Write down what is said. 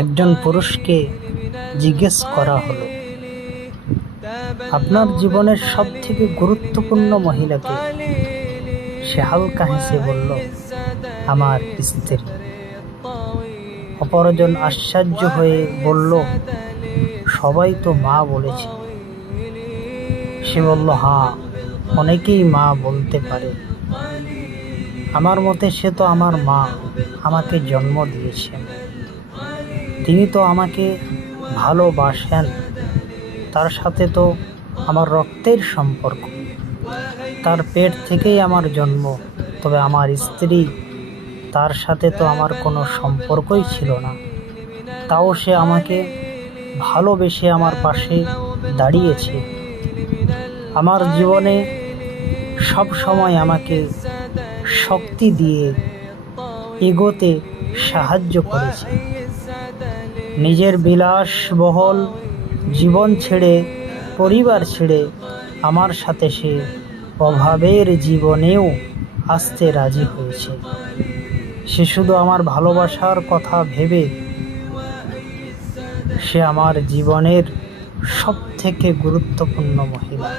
একজন পুরুষকে জিজ্ঞেস করা হলো, আপনার জীবনের সব থেকে গুরুত্বপূর্ণ মহিলাকে সে হালকা হেসে বলল, আমার স্ত্রী। অপরজন আশ্চর্য হয়ে বলল, সবাই তো মা বলেছে। সে বলল হ্যাঁ অনেকেই মা বলতে পারে। আমার মতে সে তো আমার মা, আমাকে জন্ম দিয়েছেন তিনি তো আমাকে ভালোবাসেন। তার সাথে তো আমার রক্তের সম্পর্ক। তার পেট থেকেই আমার জন্ম। তবে আমার স্ত্রী, তার সাথে তো আমার কোনো সম্পর্কই ছিল না। তাও সে আমাকে ভালোবেসে আমার পাশে দাঁড়িয়েছে। আমার জীবনে সব সময় আমাকে শক্তি দিয়ে এগোতে সাহায্য করেছে। নিজের বিলাসবহল জীবন ছেড়ে, পরিবার ছেড়ে আমার সাথে সে অভাবের জীবনেও আসতে রাজি হয়েছে। সে শুধু আমার ভালোবাসার কথা ভেবে, সে আমার জীবনের সব থেকে গুরুত্বপূর্ণ মহিলা।